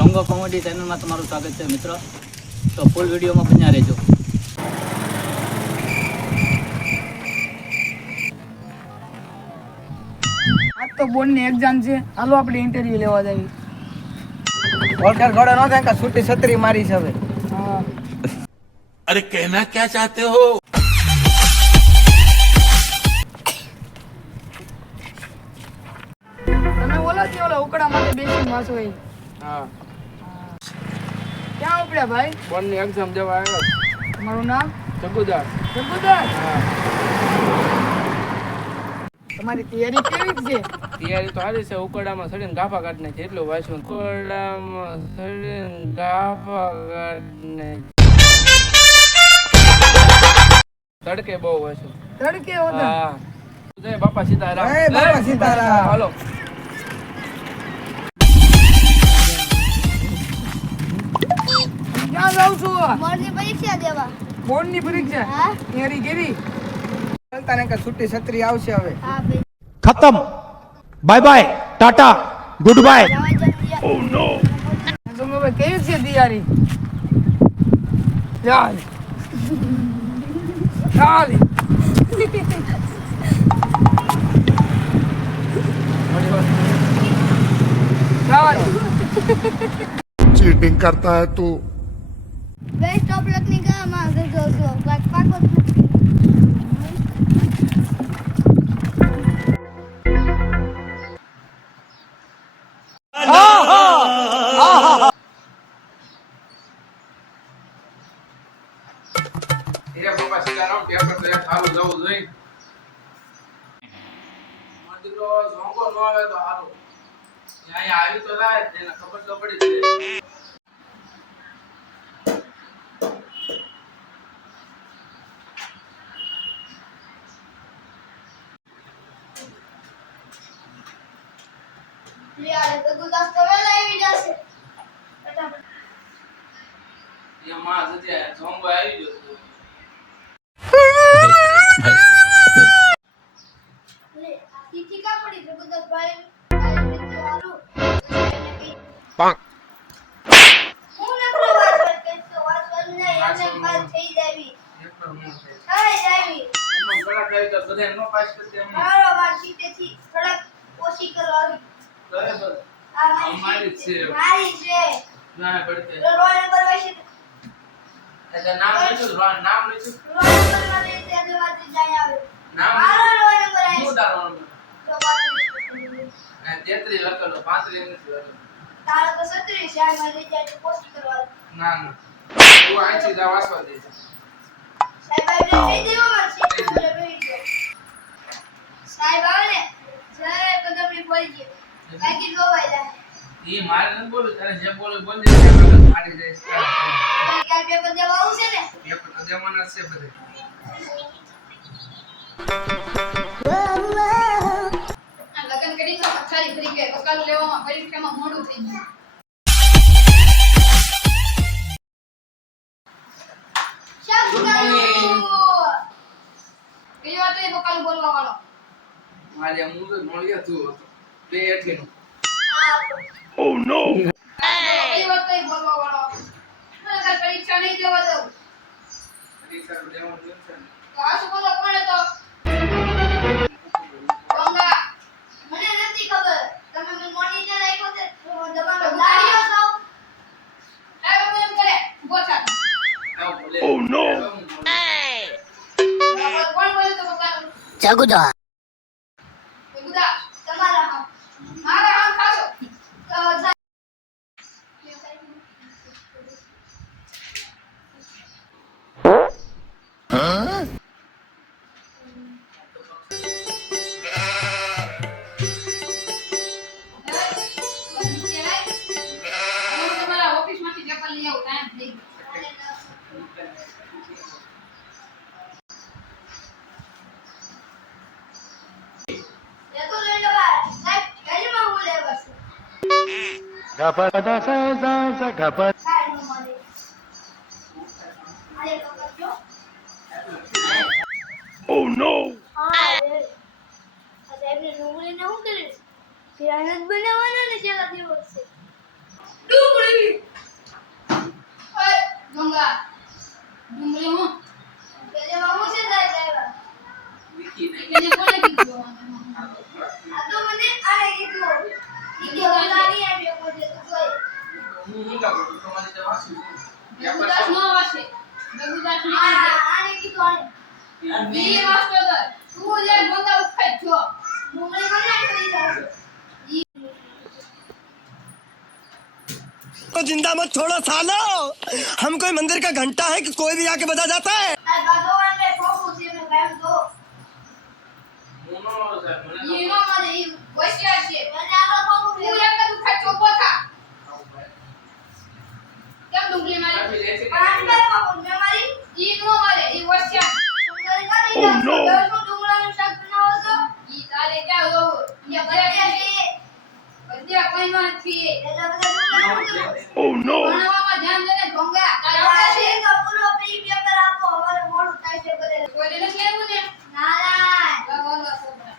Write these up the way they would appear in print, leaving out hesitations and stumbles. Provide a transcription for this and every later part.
ઝોંગો comedy ચેનલમાં તમારું સ્વાગત છે મિત્રો. તો ફૂલ વિડીયોમાં બન્યા રહેજો. આજ તો બોર્ડની એક્ઝામ છે, હાલો આપણે ઇન્ટરવ્યુ લેવા જઈએ. ઓળખાણ ઘોડો ન થાય કે છૂટી છત્રી મારી છે હવે. હા. अरे कहना क्या चाहते हो? તમે ઓલા ઉકળા માટે બેસીને વાંચો એ. હા, ક્યાં ઉપડ્યા ભાઈ? બોર્ડની એક્ઝામ દેવા આવ્યો. તમારું નામ? જગુદાર. જગુદાર. હા, તમારી તૈયારી કેવી છે? તૈયારી તો સારી છે. ઉકરડામાં સડીને ગાફા કાઢી નાખી એટલું વાંચ્યું. ઉકરડામાં સડીને ગાફા કાઢી નાખી. તડકે બહુ વાંચ્યું. તડકે હોતા. હા, જય બાપા સીતારામ. જય બાપા સીતારામ. હાલો. ક્યાં જાવ છો? બોર્ડની પરીક્ષા દેવા. બોર્ડની પરીક્ષા. હા. તૈયારી કેવી? તને કે છૂટી છત્રી આવશે હવે. હા ભાઈ. खत्म bye bye tata goodbye જવા જલ્દી. તમે ભાઈ કેવી છે તૈયારી? ચાલ. ચાલ. ચાલ. चीटिंग करता है तू. બેસ્ટ ઓફ લક ની કા માં ગયો છો. પાકો હે બાપા સીતારામ. પેપર તો એક સારું જવું જોઈએ. મંદિરો ઝોંકો ન આવે તો સારું. અહીંયા આવી તો જાય એને ખબર તો પડી જાય. યાર તો ગુદાસ તો વેલા આવી જશે. ફટાફટ. એ માં જતી ઝોંકો આવી ગયો. લે તીથી કા પડી છે ગુદાસ ભાઈ? ભાઈ મિત્ર આલુ. પાંક. હું નકરો વાત કે તો વાત નહીં એમને પાસ થઈ જાવી. પેપર ન થાય. થઈ જાવી. એમાં ગળા કરી તો બધા નો પાસ કરતે એમ. મારો વાત સીટેથી થોડાક ઓછી કરો આવી. બરાબર. આ અમારી જ છે. મારી છે. ના પડતે. રોલ નંબર વાસી એટલે નામ લખ્યું, નામ લખ્યું. રોલ નંબર માં તે દેવા જાય આવે. નામ મારો રોલ નંબર શું આવી. તારો નંબર? તો વાત અને 33 લખેલો, 35 નથી લખેલો. તારા તો 36 છે આ મને જાય પોસ્ટ કરવા. ના ના તું આંચી જા વાસવા દે. સાહેબ આપણે થઈ દેવો માં સીટ પર બેસી જાઓ. સાહેબ આવે ને જય કદમની બોલી ગઈ. બાકી જોવાઈ જાય. ઈ મારે ન બોલું, તારે જે બોલું બોલ દે. મારી જાય. બાકી આ પેપર દેવા આવું છે ને. પેપર તો દેવાના જ છે બધે. આ લગન કરી તો પથારી ફરી ગઈ. વકાલ લેવામાં પરીક્ષામાં મોડું થઈ ગયું. શાક ઉગાડ્યું. કઈ વાત એ વકાલ બોલવા વાળો? મારે મુંહ નોળિયા તું હતો. બે એઠીનું. કઈ વાત એ બોલવા વાળો? મને કાલ પરીક્ષા નહીં દેવા દઉં. પરીક્ષા દેવાનું છે ને. તો આ શું બોલો કોણે તો? ગંગા. મને નથી ખબર. તમે મને મોનિટર રાખ્યો છે. તમારો દાડિયો છો. આ બાબુ એમ કરે. ઉભો થા. આવ બોલે. બરાબર કોણ બોલે તો વકાલ? જગુદા. જગુદા. તમારા હા. મારા હાથ ખાશો. તો જા. નીચે લાય. હું તમારા ઓફિસમાંથી પેપર લઈ આવું. ટાઈમ થઈ ગયો. એ તો લઈ લેવા. સાહેબ ગાડીમાં હું લેવા છું. કાઈ ન મળે. આલે પકડજો. Oh no! હા રે. આ સાહેબને ડુંગળીને શું કરીશ? ધ્યાન જ બનાવવાના ને છેલ્લા દિવસે. ડુંગળી ઓય ગંગા ડુંગળી હું પેલે મામો છે સાહેબ આવ્યા એને કોને કીધું આ તો મને આને કીધું ઈ કે ઓલાની આવ્યો પોતે તો કોઈ ગગુદાસ નો વાસે ગગુદાસ ને આને કીધું આને ઈ વાસ્તો કર તું લે ગંગા ઉઠાઈ જો ડુંગળી મને કરી જાશે को जिंदा मत छोड़ो सालो हम कोई मंदिर का घंटा है कि कोई भी आके बजा जाता है આ ભગવાન ને ફોકું છે મે કામ તો ઈ નો મને ઈ વસ્યા છે મને આનો ફોકું તું એક જ ઉઠાઈ ચોપો થા કેમ ડુંગળી મારી પાણી પર ફોકું મે મારી ઈ નો મારે ઈ વસ્યા ડુંગળી કાઢી જાશે દસમો ડુંગળાનું શાક બનાવો છો ઈ તારે ક્યાં જોવું ઈ ઘરે કે છે બધે કોઈ નથી એટલા બધા ડુંગળા Oh no! ભણવામાં ધ્યાન દે ને ગંગા તારે આ આવડે છે છે તો પૂરો પેલી પેપર આપો અમારે મોડું થાય છે બધે કોઈ નથી લેવું ને ના ના ગંગા છોકરા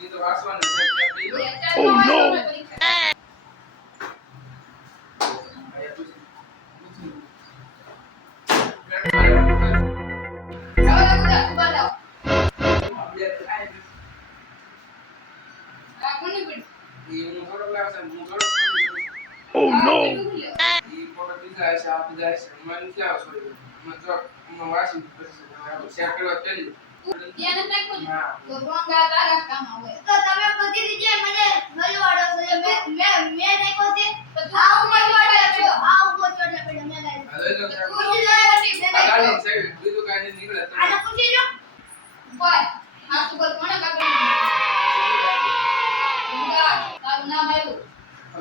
ઈ તો વાસવાનું છે આપણી. Oh, no. ઈ હું થોડો લાવશે, હું થોડો છોડી દઉં. Oh no! ઈ ફોટો બીજા હશે, આ બધા હશે. મને નથી આવો છોડી દઉં. મને તો હું વાસી પછી શેર કરવા કરી દઉં. હા. તો તમે બધી રીતે મને મળવાડો છો મે નાખ્યો છે આ હું મળવાડો છો આ હું ચોટલા પડે મે ગાડી આ લઈ લો સાહેબ. પૂછી લો આ ગાડી સાઈડ બીજું કાંઈ નહીં નીકળે તો. આને પૂછી લો તારું નામ આવ્યું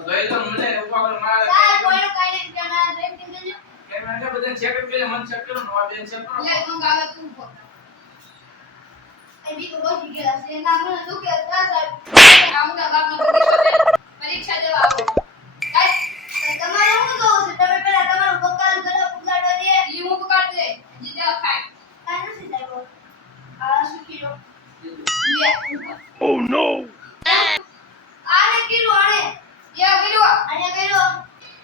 લઈ લો મને ઉભા કરો મારે. સાહેબ કોઈનું કાઈ નહીં જણા ડ્રાઈવ કરી દેજો કેમ આને બધાને check up પેલા મને check કરો ને આ બેન check કરો. લે ગંગા હવે તું બોલ એ બી તો રોજી ગયેલા છે ના મને દુખે ત્રાસ આવે આમના બાપનો પરીક્ષા દેવા આવો કાઈ તમારે શું જોવું છે તમે પેલા તમારું બકાલ ગળો પુગાડો દે ઈ હું પકડ દે જી દેવા ખાય કાઈ નથી થાય આ સુખી લો લે Oh no! આને કીધું આને યે ગીરો આને કર્યો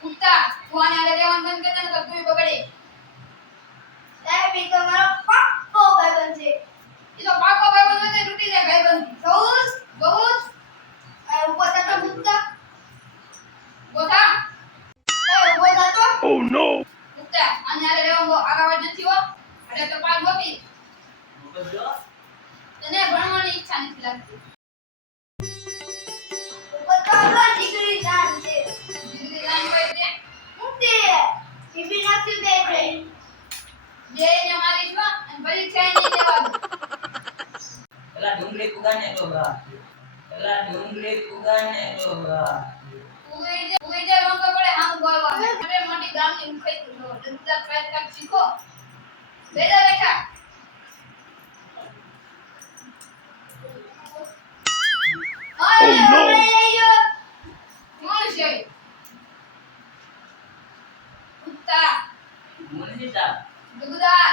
ઉઠતા તું આને આલે દેવાન બંધ કરતા ને તો તું બગડે સાહેબ ઈ તો મારો પાક્કો ભાઈબંધ છે ઈ તો પાકો ભાઈ બંધ ને તૂટી જાય ભાઈ બંધ સૌસ બહુત આ ઉપર તક મુક્તા બોતા એ ઉપર તો Oh no! ઉઠતા આને આલે દેવાન આગળ નથી હો એટલે તો પાલ ગોપી તને ભણવાની ઈચ્છા નથી લાગતી ઉપર તો આપણો ડિગ્રી જાન છે જિંદગી જાન હોય તે મુક્તિ ટીવી નાખી દે છે બે ને મારી છો અને પરીક્ષા નહીં દેવાનું પેલા ડુંગળી કુગાને તો ગા પેલા ડુંગળી કુગાને તો ગા ઉગે જે રંગ પડે આમ બોલવા અરે મોટી ગામની ઉખઈ તું જો દંતા પેટ કાક શીખો બેડા બેઠા ઓય no. ઓય કોણ છે ઉત્તા મુનિતા દુગદાર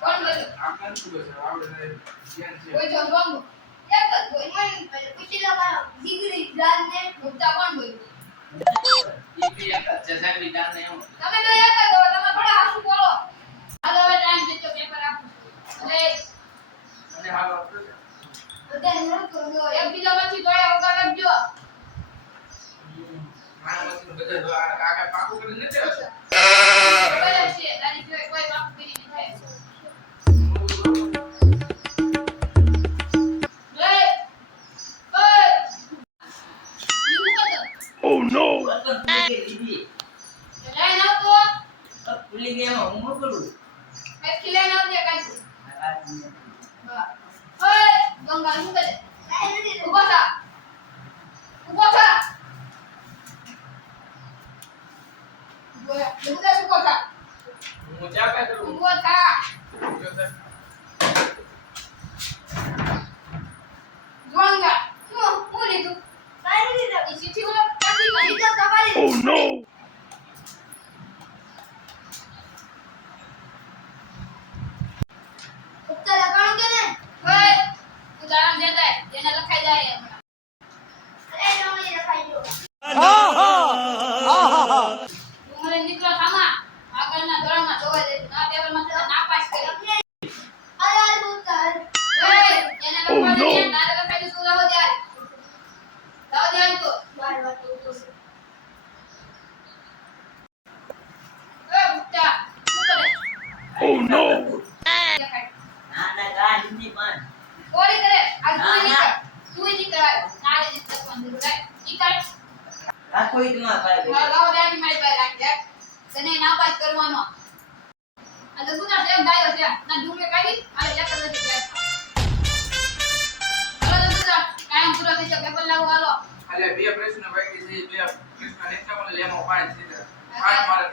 કોણ બોલ્યો આ કાંઈ શું છે? આવડે નહીં. ધ્યાન છે. કોઈ જો રંગ એક જ કોઈ મને પૂછી લો મારો ડિગ્રી જાન ને ઉત્તા કોણ બોલ્યો ઈ બી એક જ છે સાહેબ ઈ જાણે એમ તમે તો એક જ હો તમે થોડા હાસુ બોલો હાલો હવે ટાઈમ દેજો પેપર આપું એટલે અને હાલો આપણે બધા નતો જો એક બીજો પછી દોડ્યા વગર લખજો મારા મસ્ત બધા જો આ કાકા પાકું કરીને નથી આવશે. બરાબર છે તારી સિવાય કોઈ બાપ કરી નહીં થાય લે ઓય Oh no! વતન ભૂલી ગઈ દીદી લાઈન આવતો ભૂલી ગઈ એમાં હું શું કરું એક ખીલાઈ આવજે કાઈ આ ઓય ગંગા શું કરે કાઈ નથી ઉભો થા ઉભો થા બોયા દુગદા ઉભો થા હું ચા કાંઈ કરું? ઉભો થા જો સાહેબ. ગંગા હું લીધું કાઈ નથી તો ઈ ચીઠી ઓલો કાઢી ઈ તો તમારી Oh no! ઉપર લગાડો કે ને ઓય તું તારા જેને લખાઈ જાય દેખાય. ના ના ગાંઠ ની પણ કોરી કરે આ ના, તું ના. નહીં કરાય તારે જ કરવાનું જરૂર છે ઈ કર રાખો ઈ તમારા પાસે લાવો દાદી મારી પાસે રાખ દે તને ના પાસ કરવાનો આ તો સુના સેમ ડાયો છે ના ડુંગળી કાઢી આ એક જ નથી હાલો તો સુના કામ પૂરો થઈ ગયો પેપર લાવો હાલો એટલે બે પ્રશ્ન બાકી છે બે પ્રશ્ન લેખા મને લેમો 5 સીધા 5 મારે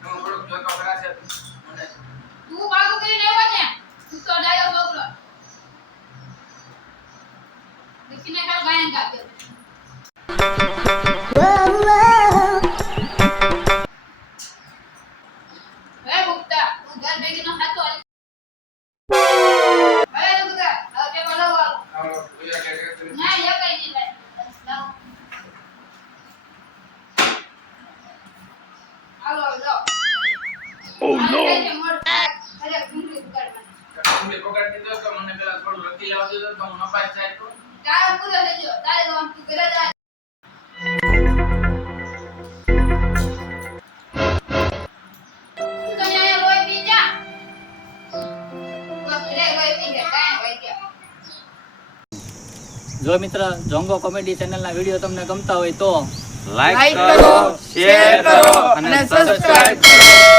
નો થોડુંક જોતો કરાશે મને તું બાગુ કરીને આવ્યો ને તું તો ડાયો છોકરો દીકરીને કાલ ગાયન કાપ્યો હે મુક્તા તું ઘર ભેગીનો હાથો હાલ હવે મુક્તા હવે પેપર લાવો હાલો આવો ભૈયા કે ના એ કઈ નહીં લાય લાવો હાલો લો ઓ નો અરે ડુંગળી ઉતારવાની તમને પકડ દીધો તો મને પેલા થોડું લખી આવજો તો હું નપાસ થાય તો તારે પૂરો થઈ ગયો તારે તો આમ તું ઘરે જા તું તો અહીંયા લોહી પી જા બસ રે લોહી પી જા કાંઈ હોય કે જો મિત્ર જોંગો કોમેડી ચેનલના વિડીયો તમને ગમતા હોય તો લાઈક કરો, શેર કરો અને સબસ્ક્રાઇબ કરો.